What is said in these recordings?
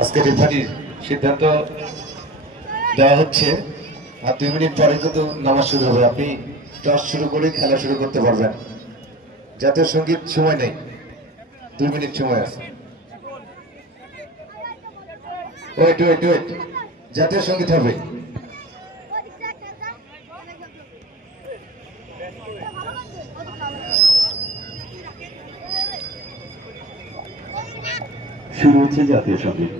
আজকে রেফারির সিদ্ধান্ত দেওয়া হচ্ছে। আর 2 মিনিট পরে কিন্তু নামাজ শুরু হবে। আপনি টস শুরু করে খেলা শুরু করতে পারবেন। জাতীয় সঙ্গীত সময় নেই, 2 মিনিট সময় আছে। ওয়েট ওয়েট ওয়েট, জাতীয় সঙ্গীত হবে। শুরু হচ্ছে জাতীয় সঙ্গীত।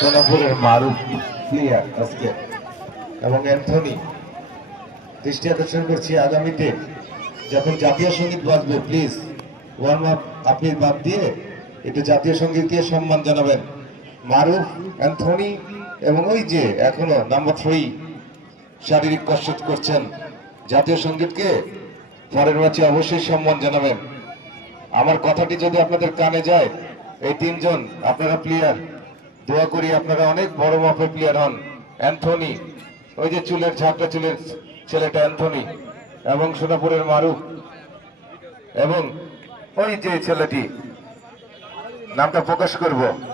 সোনাপুরের মারুফ প্লেয়ার আজকে এবং অ্যান্থনি। দৃষ্টি আকর্ষণ করছি, আগামীতে যখন জাতীয় সঙ্গীত বাজবে প্লিজ ওয়ার্ম আপ আপনি বাদ দিয়ে একটু জাতীয় সঙ্গীতকে সম্মান জানাবেন। মারুফ, অ্যান্থনি এবং ওই যে এখনো নাম্বার 3 শারীরিক কসরত করছেন। জাতীয় সঙ্গীতকে পরের ম্যাচে অবশ্যই সম্মান জানাবেন। আমার কথাটি যদি আপনাদের কানে যায়, এই 3 জন আপনারা প্লেয়ার, দোয়া করি আপনারা অনেক বড় মাপের প্লেয়ার হন। অ্যান্থনি, ওই যে চুলের ঝাঁকটা চুলের ছেলেটা অ্যান্থনি, এবং সোনাপুরের মারুফ, এবং ওই যে ছেলেটি নামটা প্রকাশ করব